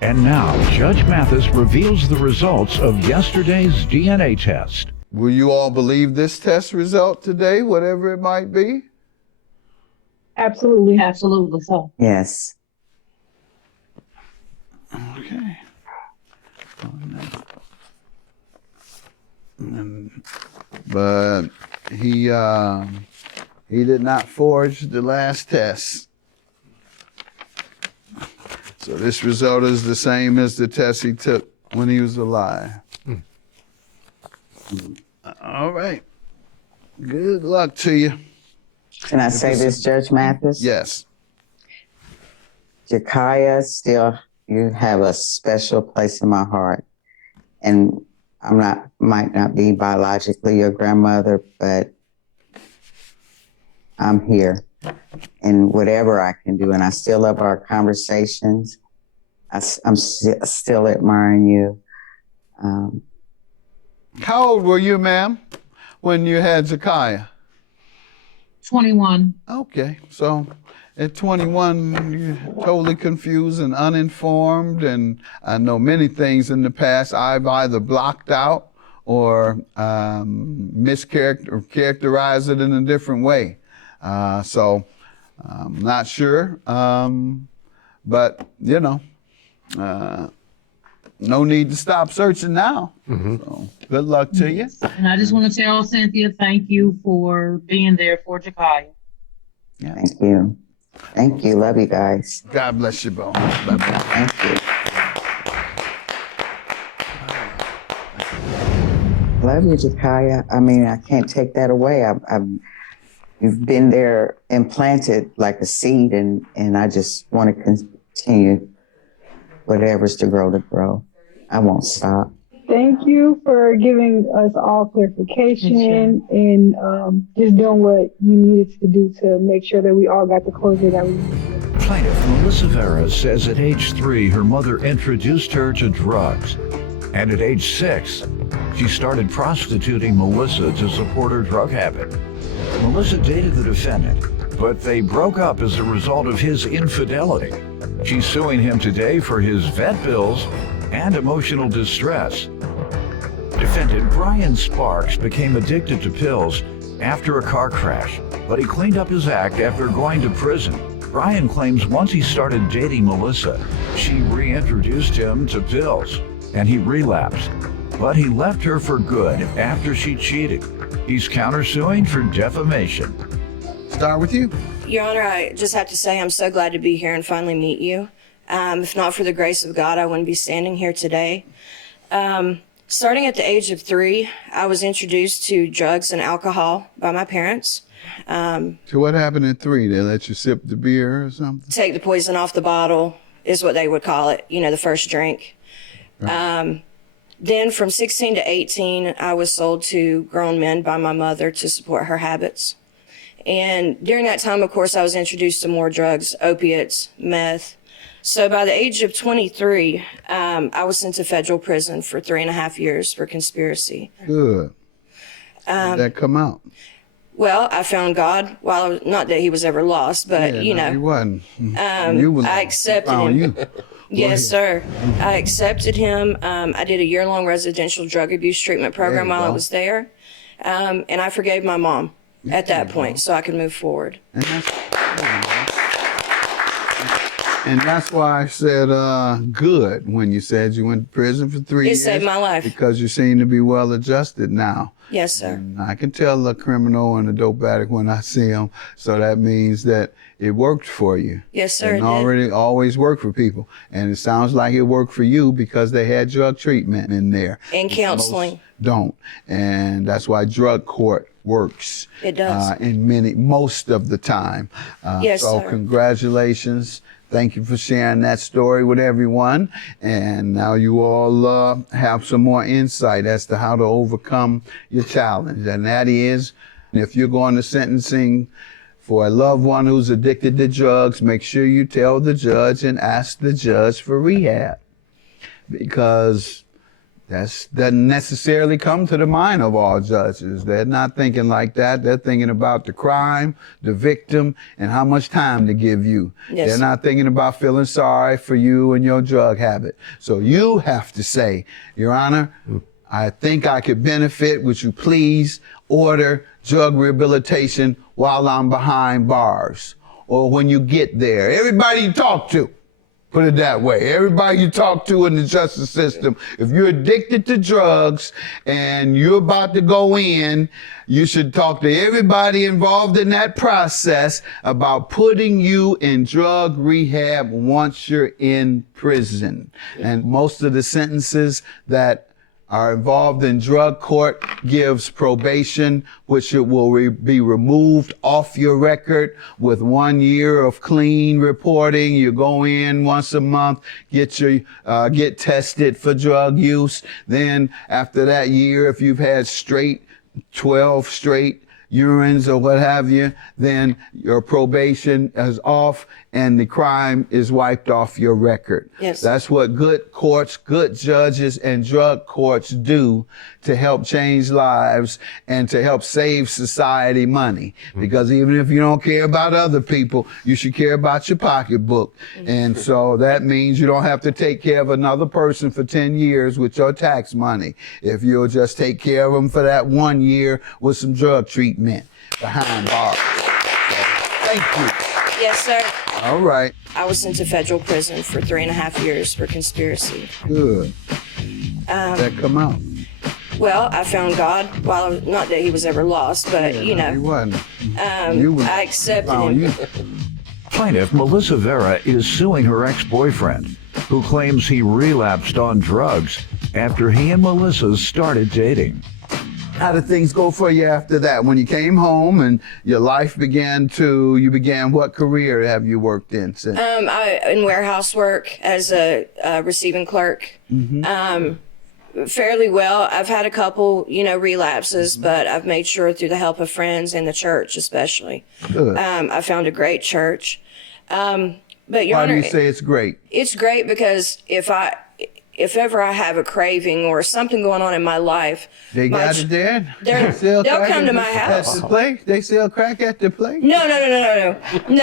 And now, Judge Mathis reveals the results of yesterday's DNA test. Will you all believe this test result today, whatever it might be? Absolutely. Absolutely so. Yes. Okay. But he did not forge the last test. So this result is the same as the test he took when he was alive. All right. Good luck to you. Can I say this, Judge Mathis? Yes. Jakaya, still, you have a special place in my heart. And might not be biologically your grandmother, but I'm here. And whatever I can do, and I still love our conversations. I'm still admiring you. How old were you, ma'am, when you had Zakaya? 21. Okay, so at 21, you're totally confused and uninformed, and I know many things in the past I've either blocked out or characterized it in a different way. So I'm not sure, but you know, no need to stop searching now. So good luck to you. And I just want to tell Cynthia, thank you for being there for Jakaya. Yeah. Thank you. Thank you. Love you guys. God bless you both. Bye-bye. Thank you. Love you, Jakaya. I mean, I can't take that away. You've been there implanted like a seed, and I just want to continue whatever's to grow. I won't stop. Thank you for giving us all clarification and just doing what you needed to do to make sure that we all got the closure that we needed. Plaintiff Melissa Vera says at age 3, her mother introduced her to drugs. And at age 6, she started prostituting Melissa to support her drug habit. Melissa dated the defendant, but they broke up as a result of his infidelity. She's suing him today for his vet bills and emotional distress. Defendant Brian Sparks became addicted to pills after a car crash, but he cleaned up his act after going to prison. Brian claims once he started dating Melissa, she reintroduced him to pills, and he relapsed. But he left her for good after she cheated. He's countersuing for defamation. Start with you. Your Honor, I just have to say I'm so glad to be here and finally meet you. If not for the grace of God, I wouldn't be standing here today. Starting at the age of 3, I was introduced to drugs and alcohol by my parents. So what happened at 3? They let you sip the beer or something? Take the poison off the bottle is what they would call it, you know, the first drink. Right. Then from 16 to 18, I was sold to grown men by my mother to support her habits. And during that time, of course, I was introduced to more drugs, opiates, meth. So by the age of 23, I was sent to federal prison for 3.5 years for conspiracy. Good. Did that come out? Well, I found God. Well, not that he was ever lost, but, you know. He wasn't. I accepted him. Yes, sir. I accepted him. I did a year-long residential drug abuse treatment program while I was there. And I forgave my mom at that point so I could move forward. And that's why I said good when you said you went to prison for 3 years. It saved my life. Because you seem to be well adjusted now. Yes, sir. And I can tell a criminal and a dope addict when I see them. So that means that it worked for you. Yes, sir. And always worked for people. And it sounds like it worked for you because they had drug treatment in there. And counseling. Most don't. And that's why drug court works. It does. Most of the time. Yes, so sir. Congratulations. Thank you for sharing that story with everyone. And now you all have some more insight as to how to overcome your challenge. And that is, if you're going to sentencing for a loved one who's addicted to drugs, make sure you tell the judge and ask the judge for rehab. Because That doesn't necessarily come to the mind of all judges. They're not thinking like that. They're thinking about the crime, the victim, and how much time to give you. Yes. They're not thinking about feeling sorry for you and your drug habit. So you have to say, Your Honor, I think I could benefit. Would you please order drug rehabilitation while I'm behind bars? Or when you get there, everybody you talk to, put it that way. Everybody you talk to in the justice system, if you're addicted to drugs and you're about to go in, you should talk to everybody involved in that process about putting you in drug rehab once you're in prison. And most of the sentences that are involved in drug court gives probation, which it will be removed off your record with 1 year of clean reporting. You go in once a month, get tested for drug use. Then after that year, if you've had 12 straight urines or what have you, then your probation is off and the crime is wiped off your record. Yes. That's what good courts, good judges, and drug courts do to help change lives and to help save society money. Because even if you don't care about other people, you should care about your pocketbook. And so that means you don't have to take care of another person for 10 years with your tax money. If you'll just take care of them for that 1 year with some drug treatment behind bars. So, thank you. Yes, sir. All right. I was sent to federal prison for 3.5 years for conspiracy. Good. That come out. Well, I found God. Well, not that he was ever lost, but He wasn't. I accepted him. Plaintiff Melissa Vera is suing her ex-boyfriend, who claims he relapsed on drugs after he and Melissa started dating. How did things go for you after that? When you came home and your life you began what career have you worked in since? In warehouse work as a receiving clerk. Fairly well. I've had a couple, relapses, but I've made sure through the help of friends and the church especially. Good. I found a great church. But Your Why Honor, do you say it's great? it's great because if ever I have a craving or something going on in my life, They got it there? they'll come to my house. At the place? They sell crack at the place? No,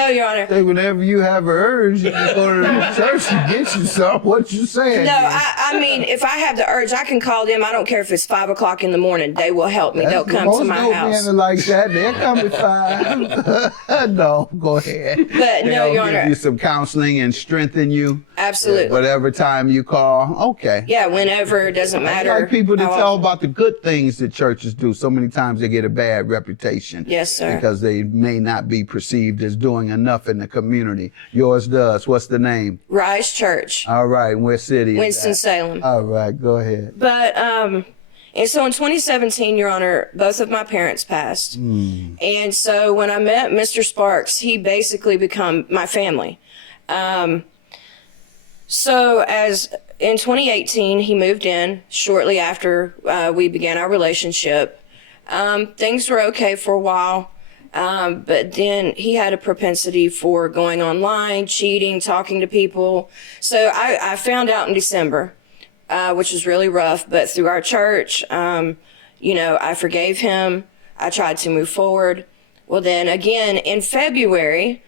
Your Honor. Say whenever you have an urge, you can go to the church and get you some. What you saying? No, I mean, if I have the urge, I can call them. I don't care if it's 5 o'clock in the morning. They will help me. They'll come to my house. Most like that. They'll come at 5. No, go ahead. But no, Your give Honor. you some counseling and strengthen you. Absolutely. Whatever time you call. Okay. Yeah, whenever, it doesn't I matter. like people to how tell often. about the good things that churches do. So many times they get a bad reputation. Yes, sir. Because they may not be perceived as doing enough in the community. Yours does. What's the name? Rise Church, All right. Where city is that? Winston-Salem. All right. Go ahead. But, and so in 2017, Your Honor, both of my parents passed. And so when I met Mr. Sparks, he basically became my family. So as in 2018, he moved in shortly after we began our relationship. Things were okay for a while, but then he had a propensity for going online, cheating, talking to people. So I found out in December, which was really rough, but through our church, I forgave him. I tried to move forward. Well, then again, in February,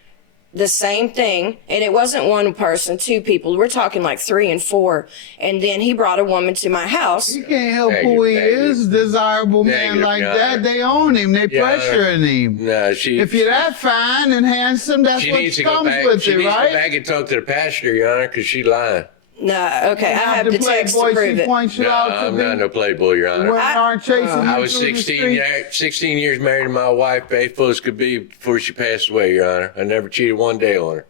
the same thing, and it wasn't one person, 2 people. We're talking like 3 and 4. And then he brought a woman to my house. You can't help who he is. Desirable man like that. They own him. They pressuring him. No, If you're that fine and handsome, that's she what needs to go comes back. with She it, needs to go right? back and talk to the pastor, Your Honor, because she lying. No, okay, I have the text to Playboy prove she it. points you No, out to I'm be. not no playboy, Your Honor. Women aren't chasing you I was through the 16 years married to my wife, faithful as could be, before she passed away, Your Honor. I never cheated one day on her.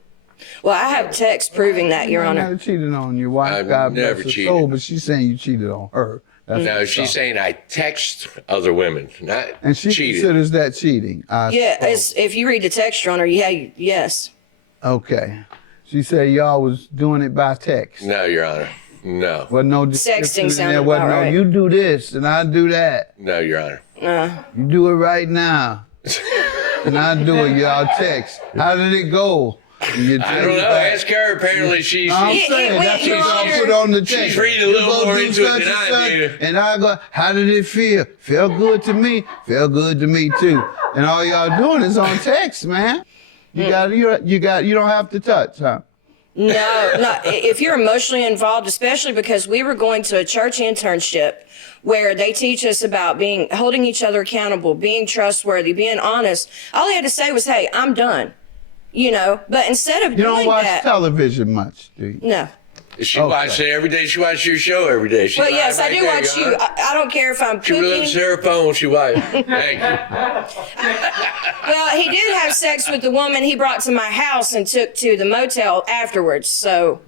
Well, I have text proving that, Your I Honor. never cheated on your wife. I've God bless never her cheated. soul, but she's saying you cheated on her. That's No, what's she's up. saying I text other women, not And she cheated. considers that cheating. I Yeah, suppose. if you read the text, Your Honor, yes. Okay. She said y'all was doing it by text. No, Your Honor. No. Wasn't no Sexting description in sounded there. Wasn't about no, right. you do this and I do that. No, Your Honor. You do it right now. And I do it, y'all text. How did it go? You I don't know. Ask her. Apparently, she's. I'm saying that's what I put on the text. She's reading a little more into it than I do. And I go, how did it feel? Felt good to me. Felt good to me too. And all y'all doing is on text, man. You don't have to touch, huh? No. If you're emotionally involved, especially because we were going to a church internship where they teach us about holding each other accountable, being trustworthy, being honest. All he had to say was, "Hey, I'm done." But instead of you don't doing watch that, television much, do you? no. She watches it every day. She watches your show every day. Well, yes, I do watch you. I don't care if I'm She cooking. lives her phone. She watches. Thank you. Well, he did have sex with the woman he brought to my house and took to the motel afterwards. So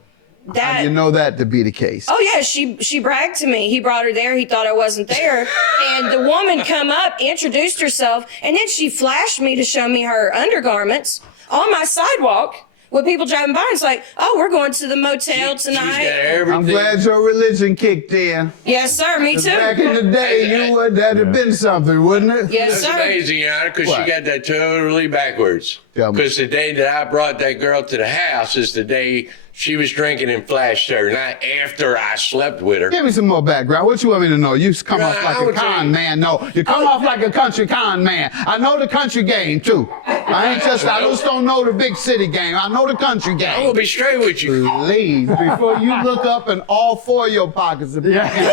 that. How do you know that to be the case? Oh yeah, she bragged to me. He brought her there. He thought I wasn't there, and the woman come up, introduced herself, and then she flashed me to show me her undergarments on my sidewalk. With people driving by, it's like, oh, we're going to the motel tonight. I'm glad your religion kicked in. Yes, sir. Me too. Back in the day, you would that'd have been something, wouldn't it? Yes, That's sir. amazing, Your Honor, because she got that totally backwards. Tell me. Because the day that I brought that girl to the house is the day she was drinking and flashed her, not after I slept with her. Give me some more background. What you want me to know? You come off like a con man. No, you come off like a country con man. I know the country game too. I just don't know the big city game. I know the country I'm game. gonna be straight with you. Please, before you look up in all four of your pockets. Go ahead,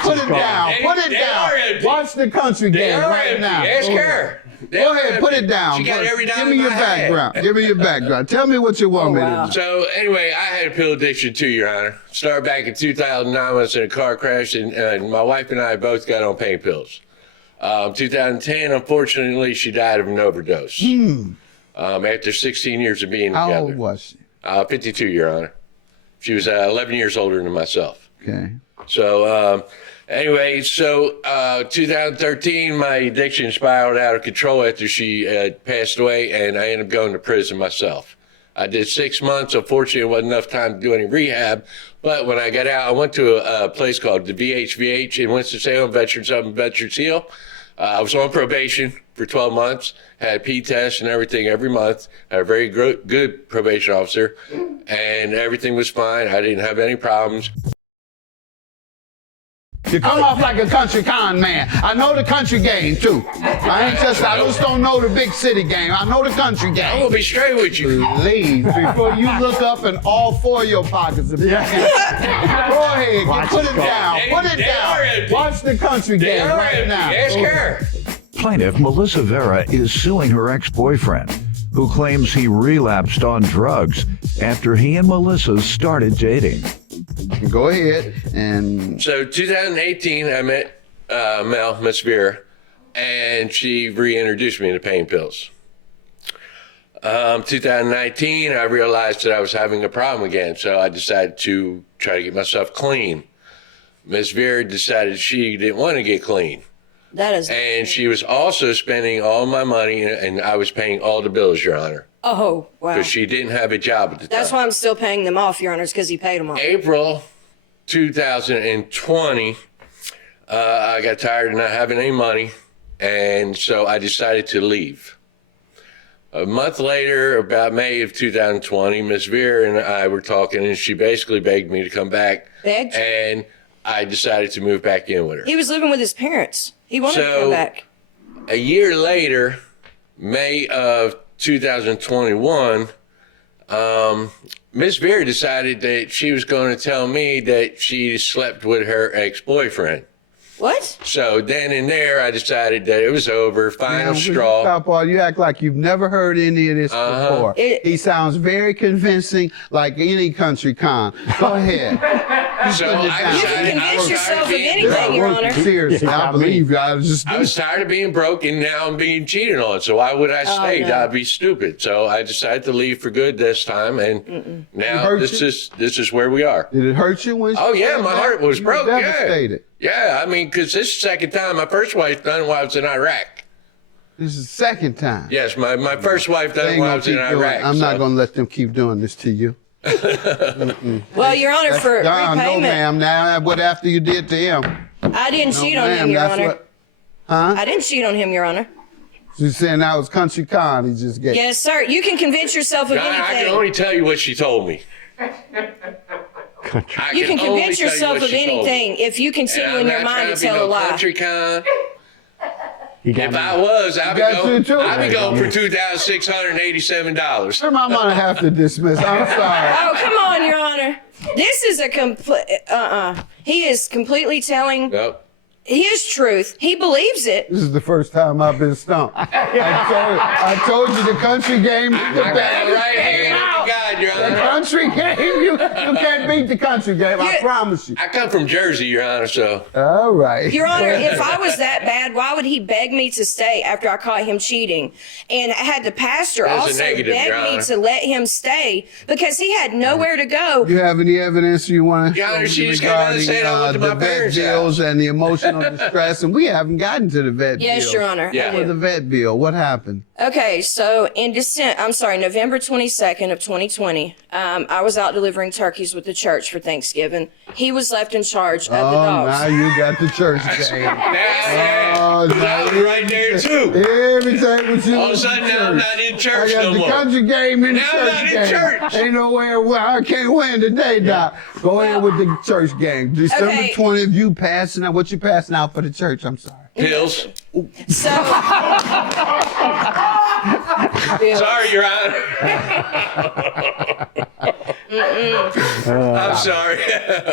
put it down. Put it They down. are empty. Watch the country They game are right empty. now. Ask Go her. Go ahead, put it down. She got every Give dime me your I had. background. Give me your background. Tell me what you want me to do. So anyway, I had a pill addiction too, Your Honor. Started back in 2009 when I was in a car crash, and my wife and I both got on pain pills. 2010, unfortunately, she died of an overdose. After 16 years of being together. How old was she? 52, Your Honor. She was 11 years older than myself. Okay. So anyway, 2013, my addiction spiraled out of control after she passed away, and I ended up going to prison myself. I did 6 months. Unfortunately, it wasn't enough time to do any rehab. But when I got out, I went to a place called the VHVH in Winston-Salem, Veterans Hub and Veterans Heal. I was on probation for 12 months, had P tests and everything every month. I had a very good probation officer, and everything was fine. I didn't have any problems. You come off like a country con man. I know the country game too. I just don't know the big city game. I know the country I'm game. gonna be straight with you. Please, before you look up in all four of your pockets. Go ahead, put it down. Put it They are down. empty. Watch the country They game are right empty. now. Ask her. Plaintiff Melissa Vera is suing her ex-boyfriend, who claims he relapsed on drugs after he and Melissa started dating. Go ahead and So 2018, I met Miss Vera, and she reintroduced me to pain pills. 2019, I realized that I was having a problem again, so I decided to try to get myself clean. Miss Vera decided she didn't want to get clean. That is. And she was also spending all my money, and I was paying all the bills, Your Honor, Oh wow. because she didn't have a job at the time. That's why I'm still paying them off, Your Honors, because he paid them off. April 2020, I got tired of not having any money, and so I decided to leave. A month later, about May of 2020, Miss Vera and I were talking, and she basically begged me to come back. Begged? And I decided to move back in with her. He was living with his parents. He wanted to come back. A year later, May of 2021, Miss Vera decided that she was going to tell me that she slept with her ex-boyfriend. What? So then and there, I decided that it was over. Final Will you straw. Stop all. You act like you've never heard any of this before. He sounds very convincing, like any country con. Go ahead. So put it I down. You decided can I convince was yourself tired of of being anything, broke. Your Honor. Seriously, I believe you. I was tired of being broke, and now I'm being cheated on. So why would I stay? no. That'd be stupid. So I decided to leave for good this time, and now hurt this you? is where we are. Did it hurt you when? Oh yeah, my heart was You were broke. devastated. Yeah, I mean, because this is the second time. My first wife done it while I was in Iraq. This is the second time. Yes, my first wife They done it ain't while I gonna was in keep doing. Iraq. I'm not so- going to let them keep doing this to you. Well, Your Honor, for No, repayment, ma'am. Now, what after you did to him? I didn't cheat on Ma'am, him, Your that's Honor. what. Huh? I didn't cheat on him, Your Honor. She's saying that was country con he just gave. Yes, sir. You can convince yourself of Your Honor, I can anything. only tell you what she told me. You can convince yourself of anything if you continue in your mind to tell a lie. Country con. You got If me. I was, got you too. I'd be going for $2,687. Sir, I'm gonna have to dismiss. I'm sorry. Oh, come on, Your Honor. This is a complete. He is completely telling Nope. his truth. He believes it. This is the first time I've been stumped. I told you the country game. The I got it right hand in God, Your The Honor. country game. You can't beat the country game. I promise you. I come from Jersey, Your Honor, so. All right. Your Honor, if I was that bad, why would he beg me to stay after I caught him cheating? And I had the pastor That's a also negative, beg Your me Honor. to let him stay because he had nowhere to go. You have any evidence you want to Your Honor, show she me just came out and regarding said I went to the my vet parents' bills house. and the emotional distress? And we haven't gotten to the vet bill. Yes, Your Honor. Yeah. I With the do. vet bill, what happened? Okay, so in November 22nd of 2020, I was out delivering turkeys with the church for Thanksgiving. He was left in charge of the Oh, now dogs. you got the church game. Yeah. Oh, I was right there, too. Everything was you. All of a sudden, now I'm not in church I got no the more. country game and the Now I'm church not in game. church. Ain't nowhere where I can't win today, Doc. Go ahead with the church game. December Okay. 20th, you passing out. What you passing out for the church? I'm sorry. Pills. So, Sorry, Your Honor. I'm sorry.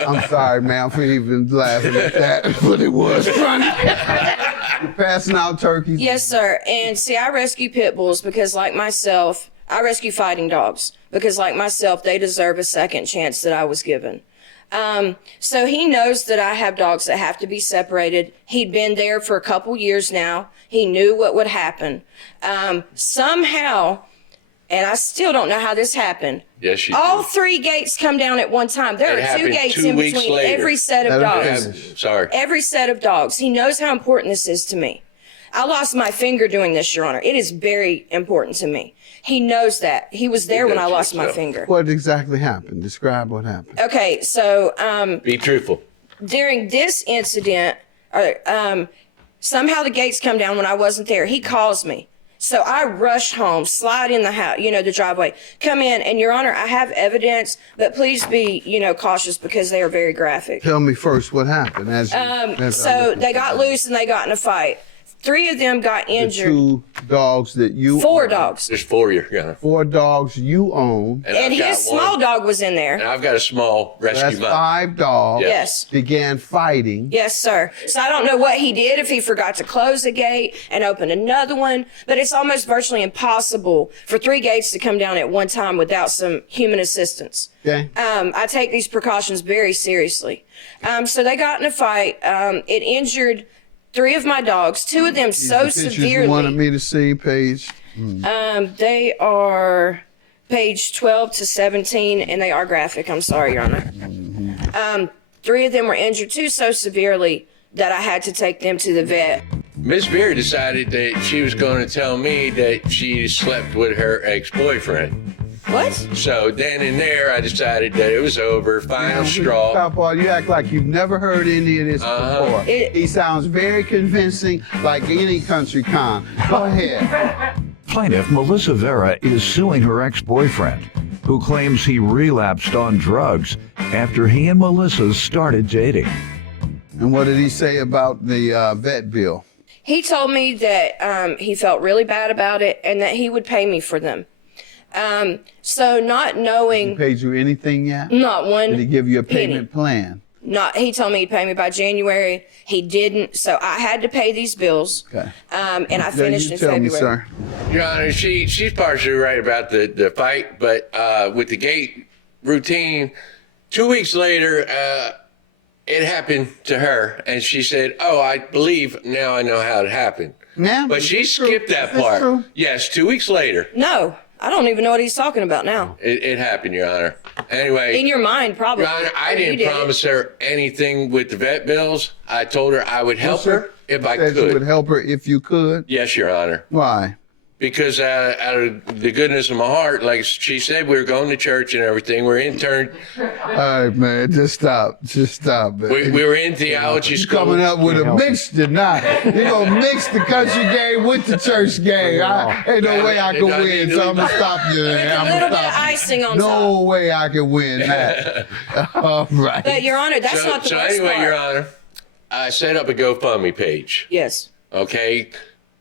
I'm sorry, man, for even laughing at that, but it was funny. You're passing out turkeys. yes, sir. And see, I rescue pit bulls because, like myself, I rescue fighting dogs because, like myself, they deserve a second chance that I was given. So he knows that I have dogs that have to be separated. He'd been there for a couple years now. He knew what would happen. Somehow, and I still don't know how this happened. Yes, you All did. 3 gates come down at one time. There It are 2 happened gates 2 in weeks between later. every set of That'll dogs. happen. Sorry. Every set of dogs. He knows how important this is to me. I lost my finger doing this, Your Honor. It is very important to me. He knows that. He was there when I does, lost my so. finger. What exactly happened? Describe what happened. Okay, so Be truthful. during this incident, somehow the gates come down when I wasn't there. He calls me. So I rush home, slide in the house, the driveway, come in, and Your Honor, I have evidence, but please be, cautious because they are very graphic. Tell me first what happened. So they got loose and they got in a fight. 3 of them got the injured. 2 dogs that you 4 own. dogs. There's 4 Your Honor. 4 dogs you own. And I've got his small one. dog was in And there. I've got a small rescue That's mutt. 5 dogs. Yes. Began fighting. Yes, sir. So I don't know what he did, if he forgot to close a gate and open another one, but it's almost virtually impossible for 3 gates to come down at one time without some human assistance. Okay. I take these precautions very seriously. So they got in a fight. It injured 3 of my dogs, 2 of them so The pictures you wanted severely. me to see, page. They are page 12 to 17, and they are graphic. I'm sorry, Your Honor. 3 of them were injured too so severely that I had to take them to the vet. Miss Vera decided that she was going to tell me that she slept with her ex-boyfriend. What? So then and there, I decided that it was over. Final straw. Stop all. You act like you've never heard any of this before. It- He sounds very convincing, like any country con. Go ahead. Plaintiff Melissa Vera is suing her ex-boyfriend, who claims he relapsed on drugs after he and Melissa started dating. And what did he say about the vet bill? He told me that he felt really bad about it and that he would pay me for them. So not He knowing, paid you anything yet? not Did he one, give you a penny. payment plan? he told me he'd pay me by January. He didn't, so I had to pay these bills. Okay. And I Now finished you in tell February. me, sir. Your Honor, she's partially right about the fight, but with the gate routine, 2 weeks later, it happened to her, and she said, "Oh, I believe now I know how it happened." Yeah, But she it's true. skipped that It's part. true. Yes, 2 weeks later, No, I don't even know what he's talking about now. it happened, Your Honor. Anyway. In your mind, probably. Your Honor, I You didn't did it. promise her anything with the vet bills. I told her I would help her if I Said you would could. help her if you could. Yes, Your Honor. Why? because out of the goodness of my heart, like she said, we were going to church and everything. We're intern. All right, man, just stop, man. We were in theology You school. coming up with a mixture now. You gonna mix the country game with the church game. Ain't no way I can win, so I'm gonna stop you there. A little bit of icing on top. No way I can win that. All right. But Your Honor, that's not the So worst anyway, part. Your Honor, I set up a GoFundMe page. Yes. Okay.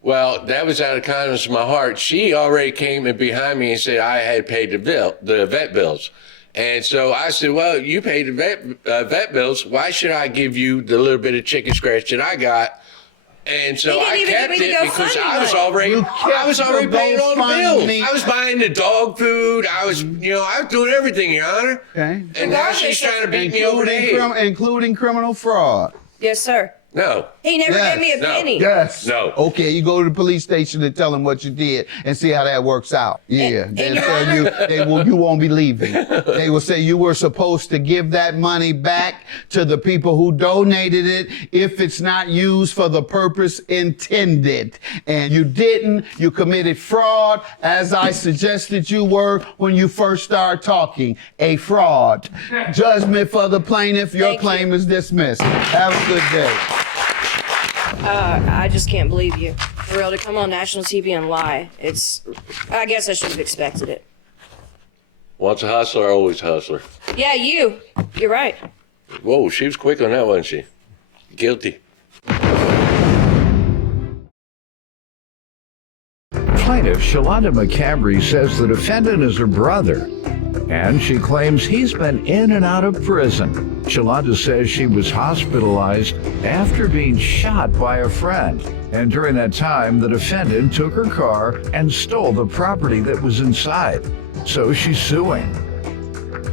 Well, that was out of kindness of my heart. She already came in behind me and said I had paid the vet bills. And so I said, well, you paid the vet bills. Why should I give you the little bit of chicken scratch that I got? And so He didn't I even kept give me the it because GoFundMe I was the already paying all the bills. GoFundMe. I was buying the dog food. I was doing everything, Your Honor. Okay. And now she's trying to beat me over the head. Including criminal fraud. Yes, sir. No. He never Yes. gave me a No. penny. Yes. No. Okay, you go to the police station and tell them what you did and see how that works out. Yeah. And They'll Your tell Honor- you won't be leaving. They will say you were supposed to give that money back to the people who donated it if it's not used for the purpose intended. And you didn't. You committed fraud, as I suggested you were when you first started talking. A fraud. Judgment for the plaintiff. Your Thank you. claim is dismissed. Have a good day. I just can't believe you. For real, to come on national TV and lie. I guess I should have expected it. Once a hustler, always a hustler. Yeah, you're right. Whoa, she was quick on that, wasn't she? Guilty. Plaintiff Shalonda McCabrey says the defendant is her brother, and she claims he's been in and out of prison. Shalonda says she was hospitalized after being shot by a friend, and during that time, the defendant took her car and stole the property that was inside. So she's suing.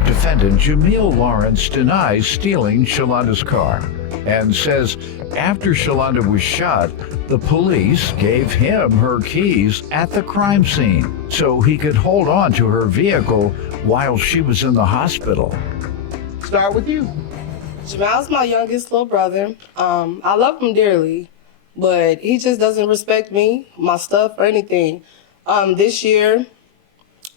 Defendant Jamil Lawrence denies stealing Shalonda's car and says after Shalonda was shot, the police gave him her keys at the crime scene so he could hold on to her vehicle while she was in the hospital. Start with you. Jamal's my youngest little brother. I love him dearly, but he just doesn't respect me, my stuff, or anything. This year,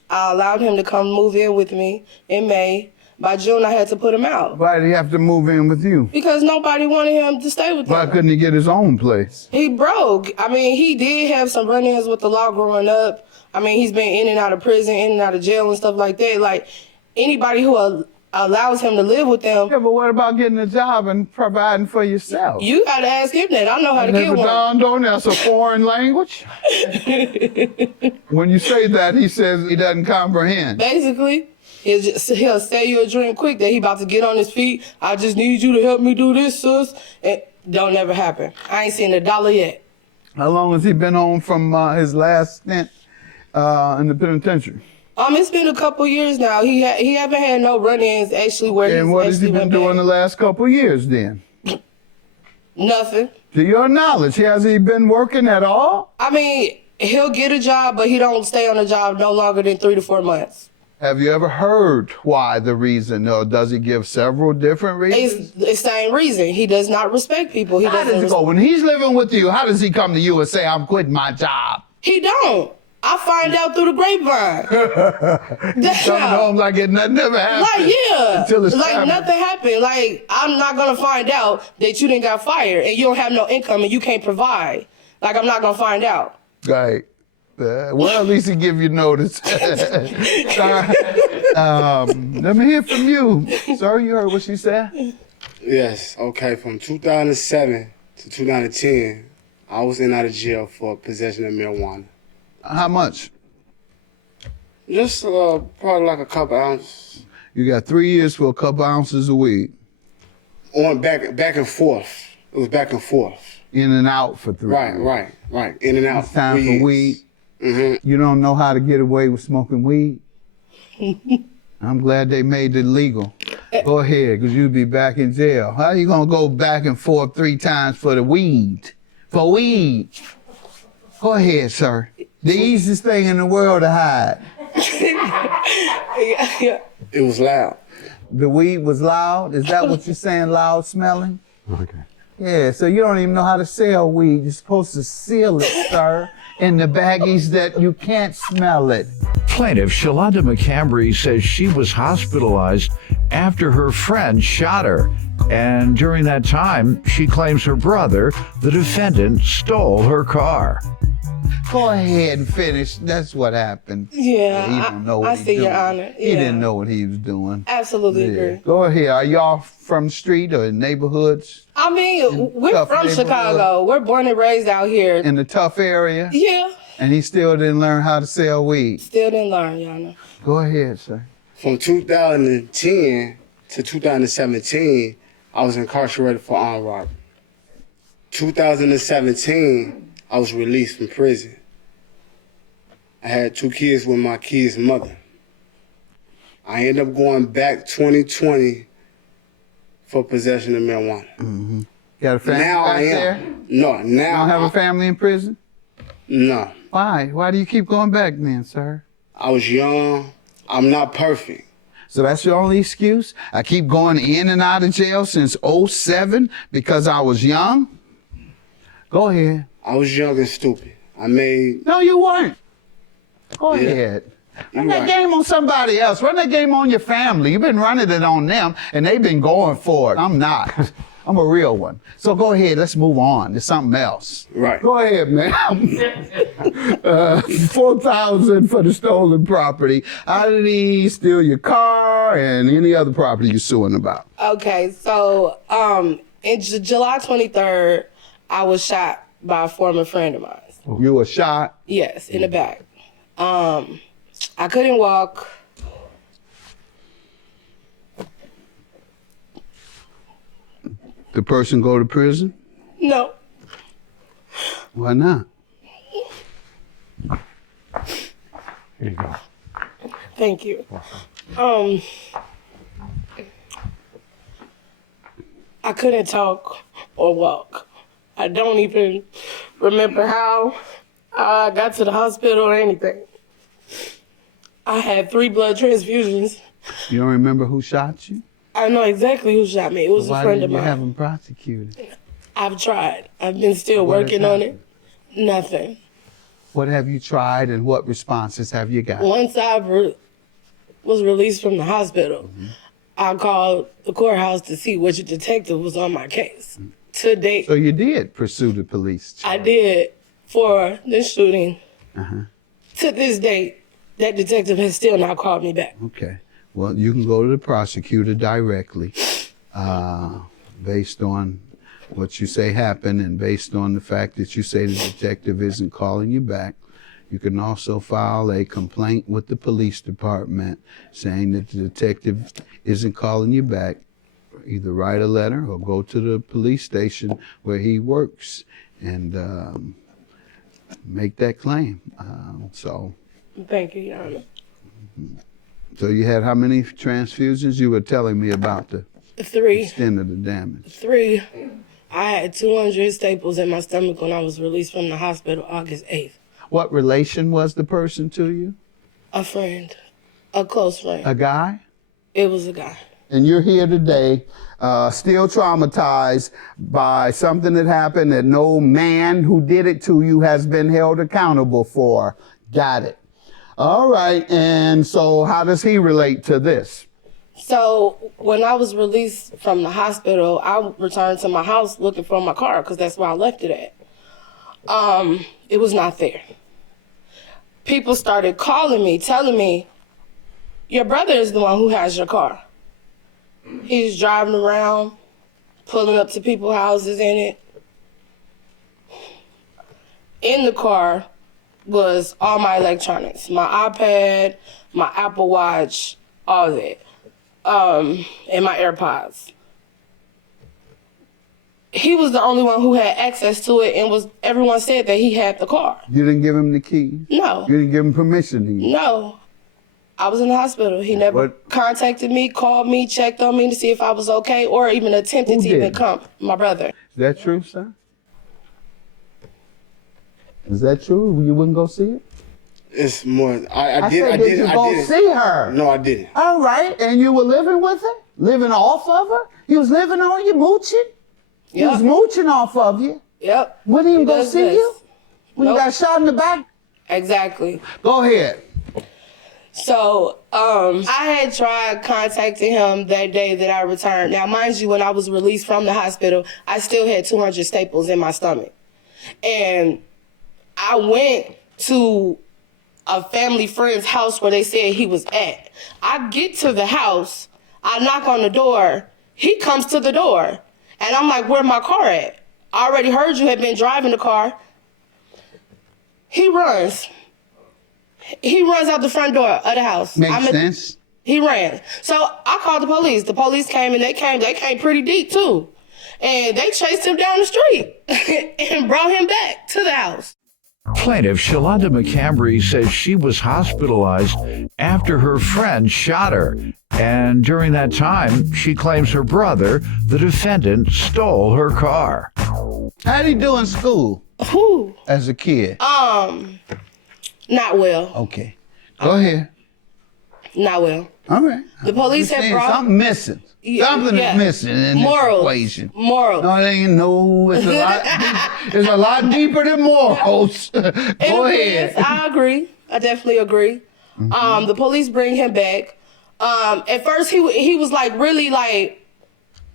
I allowed him to come move in with me in May. By June, I had to put him out Why did he have to move in with you? because nobody wanted him to stay with Why them. couldn't he get his own place? He broke. I mean, he did have some run-ins with the law growing up. I mean, he's been in and out of prison, in and out of jail and stuff like that. Like, anybody who allows him to live with them, Yeah, but what about getting a job and providing for yourself? you gotta ask him that. I know how to Never get one. dawned on that's a foreign language. When you say that, he says he doesn't comprehend. Basically, he'll say you a drink quick that he about to get on his feet. I just need you to help me do this, sis. And don't never happen. I ain't seen $1 yet. How long has he been home from his last stint in the penitentiary? It's been a couple years now. He haven't had no run-ins actually where And he's what has he actually been went doing the back. last couple of years then? Nothing. To your knowledge, has he been working at all? I mean, he'll get a job, but he don't stay on the job no longer than 3 to 4 months. Have you ever heard why the reason, or does he give several different reasons? It's the same reason. He does not respect people. He How doesn't. does it go? When he's living with you, how does he come to you and say, I'm quitting my job? He don't. I find out through the grapevine. That's Coming how. home like it never happened. Like, yeah. Until it's Like, time. nothing happened. Like, I'm not going to find out that you didn't got fired and you don't have no income and you can't provide. Like, I'm not going to find out. Right. Well, at least he give you notice. Let me hear from you. Sir, you heard what she said? Yes, okay. From 2007 to 2010, I was in and out of jail for possession of marijuana. How much? Just probably like a couple ounces. You got 3 years for a couple ounces of weed. On back and forth. It was back and forth. In and out for 3 years. Right. In and out. It's time 3 for years. weed. Mm-hmm. You don't know how to get away with smoking weed? I'm glad they made it legal. Go ahead, because you'll be back in jail. How you going to go back and forth 3 times for the weed? For weed. Go ahead, sir. The easiest thing in the world to hide. It was loud. The weed was loud? Is that what you're saying, loud smelling? Okay. Yeah, so you don't even know how to sell weed. You're supposed to seal it, sir, in the baggies that you can't smell it. Plaintiff Shalonda McCambry says she was hospitalized after her friend shot her. And during that time, she claims her brother, the defendant, stole her car. Go ahead and finish. That's what happened. Yeah, He don't know what I he's see, doing. Your Honor. He Yeah. didn't know what he was doing. Absolutely Yeah. agree. Go ahead. Are y'all from the street or neighborhoods? I mean, we're tough from neighborhood. Chicago. We're born and raised out here. In the tough area? Yeah. And he still didn't learn how to sell weed. Still didn't learn, Your Honor. Go ahead, sir. From 2010 to 2017, I was incarcerated for armed robbery. 2017, I was released from prison. I had 2 kids with my kid's mother. I ended up going back 2020 for possession of marijuana. Mm-hmm. Got a family Now back I am. there? No, You now don't have a family in prison? No. Why? Why do you keep going back then, sir? I was young. I'm not perfect. So that's your only excuse? I keep going in and out of jail since '07 because I was young? Go ahead. I was young and stupid. I made... No, you weren't. Go Yeah. ahead. Run You're that right. game on somebody else. Run that game on your family. You've been running it on them, and they've been going for it. I'm not. I'm a real one. So go ahead. Let's move on to something else. Right. Go ahead, man. $4,000 for the stolen property. How did he steal your car and any other property you're suing about? Okay, so in July 23rd, I was shot by a former friend of mine. You were shot? Yes, in the back. I couldn't walk. The person go to prison? No. Why not? Here you go. Thank you. I couldn't talk or walk. I don't even remember how I got to the hospital or anything. I had 3 blood transfusions. You don't remember who shot you? I know exactly who shot me. It was Why a friend didn't of you mine. have him prosecuted? I've tried. I've been still What has working on it. happened? Nothing. What have you tried and what responses have you got? Once I was released from the hospital, I called the courthouse to see which detective was on my case. To date, So you did pursue the police. I did for this shooting. Uh-huh. To this date, that detective has still not called me back. Okay. Well, you can go to the prosecutor directly based on what you say happened and based on the fact that you say the detective isn't calling you back. You can also file a complaint with the police department saying that the detective isn't calling you back. Either write a letter or go to the police station where he works and make that claim. Thank you, Your Honor. So you had how many transfusions? You were telling me about the 3. extent of the damage. 3. I had 200 staples in my stomach when I was released from the hospital August 8th. What relation was the person to you? A friend. A close friend. A guy? It was a guy. And you're here today still traumatized by something that happened that no man who did it to you has been held accountable for. Got it. All right, and so how does he relate to this? So when I was released from the hospital, I returned to my house looking for my car because that's where I left it at. It was not there. People started calling me, telling me, your brother is the one who has your car. He's driving around, pulling up to people's houses in it. In the car was all my electronics, my iPad, my Apple Watch, all that. And my AirPods. He was the only one who had access to it and everyone said that he had the car. You didn't give him the keys? No. You didn't give him permission to use? No. I was in the hospital. He never contacted me, called me, checked on me to see if I was okay, or even attempted Who to even did? come. My brother. Is that true, sir? Is that true? You wouldn't go see it? It's more. I said, did you go see her? No, I didn't. All right, and you were living with her? Living off of her? He was living on you, mooching? He was mooching off of you? Yep. Wouldn't even He go does see this. you? When you got shot in the back? Exactly. Go ahead. So, I had tried contacting him that day that I returned. Now, mind you, when I was released from the hospital, I still had 200 staples in my stomach. And I went to a family friend's house where they said he was at. I get to the house, I knock on the door, he comes to the door. And I'm like, where my car at? I already heard you had been driving the car. He runs. He runs out the front door of the house. Makes sense. He ran. So I called the police. The police came and they came pretty deep too. And they chased him down the street and brought him back to the house. Plaintiff Shalonda McCambry says she was hospitalized after her friend shot her. And during that time, she claims her brother, the defendant, stole her car. How'd he do in school? Who? As a kid? Not well. Okay. Go ahead. Not well. All right. The police had brought... Something missing. Something is missing in morals. this equation. Morals. No, it ain't no. It's a lot. It's a lot deeper than morals. Go ahead. I agree. I definitely agree. The police bring him back. At first, he was like really like,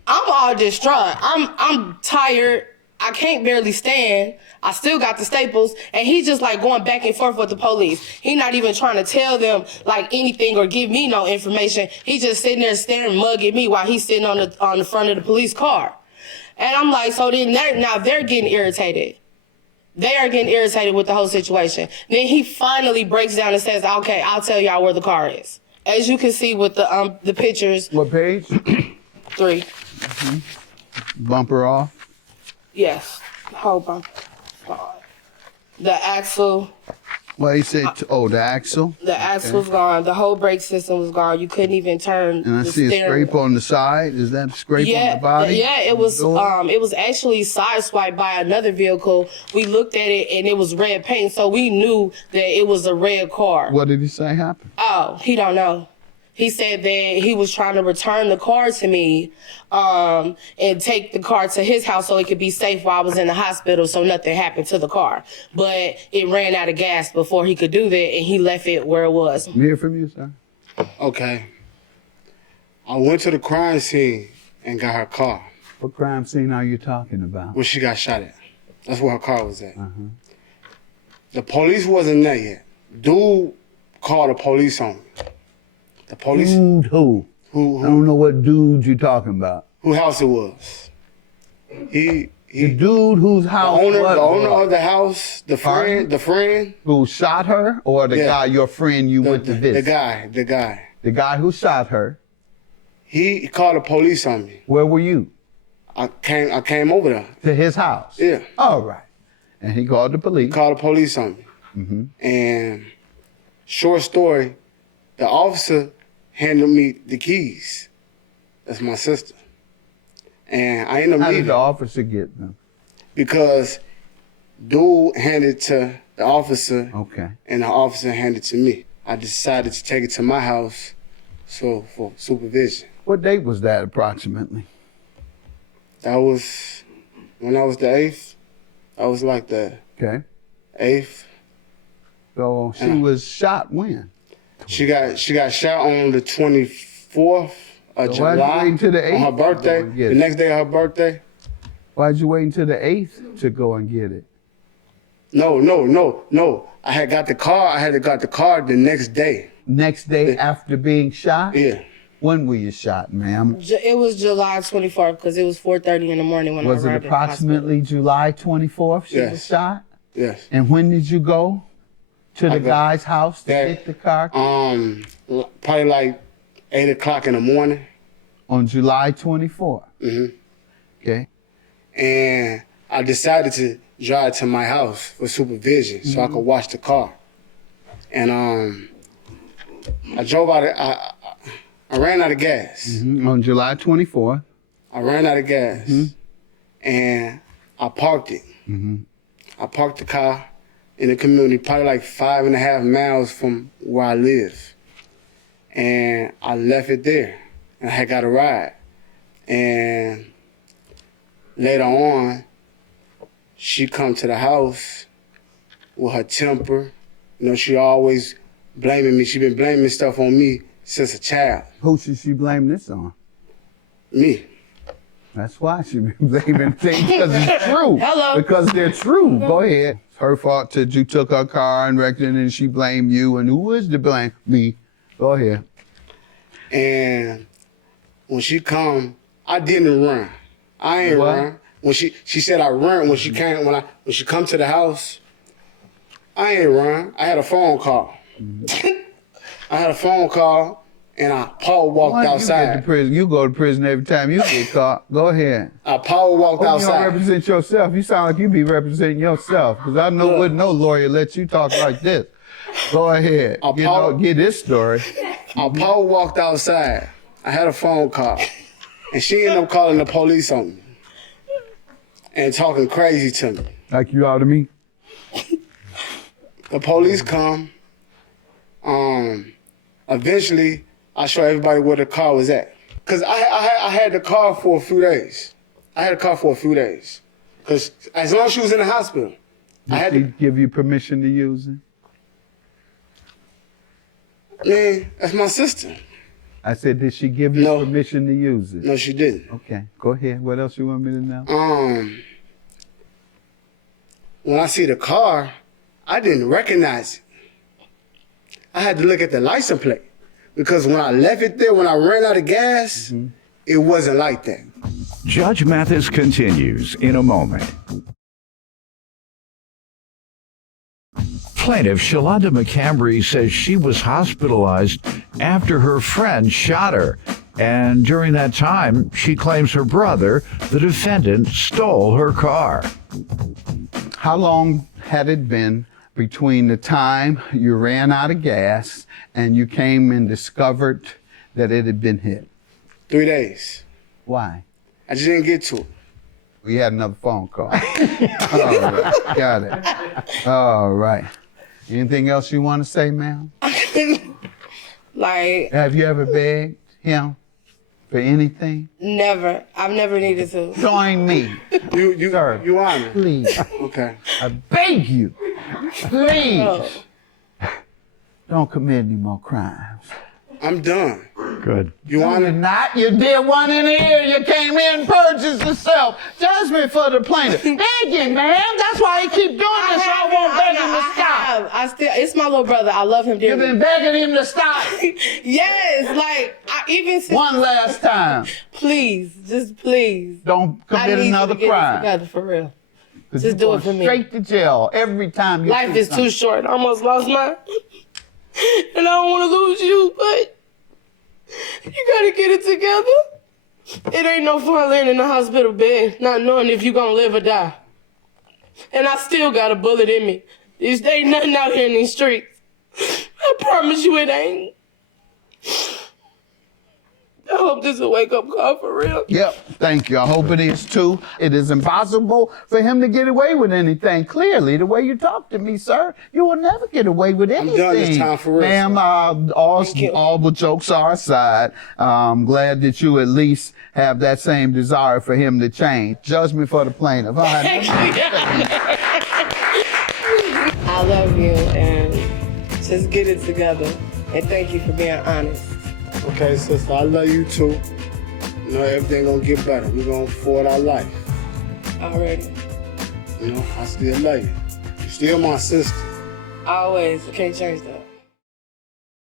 I'm all distraught. I'm tired. I can't barely stand. I still got the staples. And he's just like going back and forth with the police. He not even trying to tell them like anything or give me no information. He just sitting there staring mug at me while he's sitting on the front of the police car. And I'm like, so then now they're getting irritated. They are getting irritated with the whole situation. Then he finally breaks down and says, okay, I'll tell y'all where the car is. As you can see with the pictures. What page? 3. Bumper off. Yes. Hold on. The axle. Well, he said, the axle. The axle was gone. The whole brake system was gone. You couldn't even turn. And I see a scrape on the side. Is that a scrape on the body? Yeah, it was. It was actually sideswiped by another vehicle. We looked at it and it was red paint, so we knew that it was a red car. What did he say happened? Oh, he don't know. He said that he was trying to return the car to me, and take the car to his house so it could be safe while I was in the hospital so nothing happened to the car. But it ran out of gas before he could do that, and he left it where it was. Hear from you, sir. Okay. I went to the crime scene and got her car. What crime scene are you talking about? Where she got shot at. That's where her car was at. The police wasn't there yet. Dude called the police on me. The police. Dude who? Who? I don't know what dude you're talking about. Whose house it was. The dude whose house. The owner of the house, the friend. Who shot her, or the guy, your friend you went to visit? The guy. The guy who shot her. He called the police on me. Where were you? I came over there. To his house? Yeah. All right. And he called the police. He called the police on me. And short story, the officer handed me the keys. That's my sister. And I ended up How leaving. did the officer get them? Because dude handed to the officer. Okay. And the officer handed to me. I decided to take it to my house for supervision. What date was that approximately? That was when I was the 8th. I was like the 8th. So she was shot when? She got shot on the 24th of July. Why'd you wait until the 8th? On her birthday. The next day of her birthday. Why'd you wait until the 8th to go and get it? No. I had got the car. I had got the car the next day. Next day after being shot? Yeah. When were you shot, ma'am? It was July 24th because it was 4:30 in the morning when I arrived. Was it approximately July 24th she was shot? Yes. And when did you go to the guy's house to get the car? Probably like 8 o'clock in the morning. On July 24th? Okay. And I decided to drive to my house for supervision so I could watch the car. And I drove out. I ran out of gas. On July 24th. I ran out of gas. And I parked it. I parked the car in the community, probably like 5.5 miles from where I live. And I left it there. And I had got a ride. And later on, she come to the house with her temper. You know, she always blaming me. She been blaming stuff on me since a child. Who should she blame this on? Me. That's why she been blaming things, because it's true. Hello. Because they're true. Go ahead. It's her fault that you took her car and wrecked it and she blamed you. And who is to blame? Me. Go ahead. And when she come, I didn't run. I ain't What? run. When she said I run when she came when she come to the house, I ain't run. I had a phone call. I had a phone call and I power walked Why outside. You get to prison. You go to prison every time you get caught. Go ahead. I power walked You don't outside. represent yourself. You sound like you be representing yourself. Because I know wouldn't no lawyer let you talk like this. Go ahead. Get this story. I power walked outside. I had a phone call. And she ended up calling the police on me. And talking crazy to me. Like you out of me? The police come. Eventually, I show everybody where the car was at. Cause I had the car for a few days. Cause as long as she was in the hospital, I had Did to. she give you permission to use it? Man, that's my sister. I said, did she give you No. permission to use it? No, she didn't. Okay, go ahead. What else you want me to know? When I see the car, I didn't recognize it. I had to look at the license plate because when I left it there, when I ran out of gas, it wasn't like that. Judge Mathis continues in a moment. Plaintiff Shalonda McCambry says she was hospitalized after her friend shot her. And during that time, she claims her brother, the defendant, stole her car. How long had it been between the time you ran out of gas and you came and discovered that it had been hit? 3 days. Why? I just didn't get to it. We had another phone call. All right, got it. All right. Anything else you want to say, ma'am? Like, Have you ever begged him for anything? never. I've never needed to. Join me, Sir. You honor. please. Okay. I beg you, please. Oh. Don't commit any more crimes. I'm done. Good. You You're honor. not. You did one in here. You came in and purchased yourself. Judgment for the plaintiff. Begging, man. That's why he keep doing this. So I won't beg him to stop. I still, it's my little brother. I love him You've dearly. been begging him to stop. Yes, like, even since. One last time. Please, just please. Don't I commit need another you to get it crime. together, for real. 'Cause Just you're do it for going me. Straight to jail every time you Life do is too something. short. I almost lost mine. And I don't want to lose you, but you gotta get it together. It ain't no fun laying in the hospital bed, not knowing if you gonna live or die. And I still got a bullet in me. There ain't nothing out here in these streets. I promise you it ain't. I hope this is a wake-up call for real. Yep, thank you. I hope it is too. It is impossible for him to get away with anything. Clearly, the way you talk to me, sir, you will never get away with anything. done this time for real, Ma'am, all the jokes are aside. I'm glad that you at least have that same desire for him to change. Judgment for the plaintiff. All right. I love you, and just get it together. And thank you for being honest. Okay, sister, I love you too. You know, everything gonna get better. We're gonna forward our life. Already. You know, I still love you. You're still my sister. Always. I can't change that.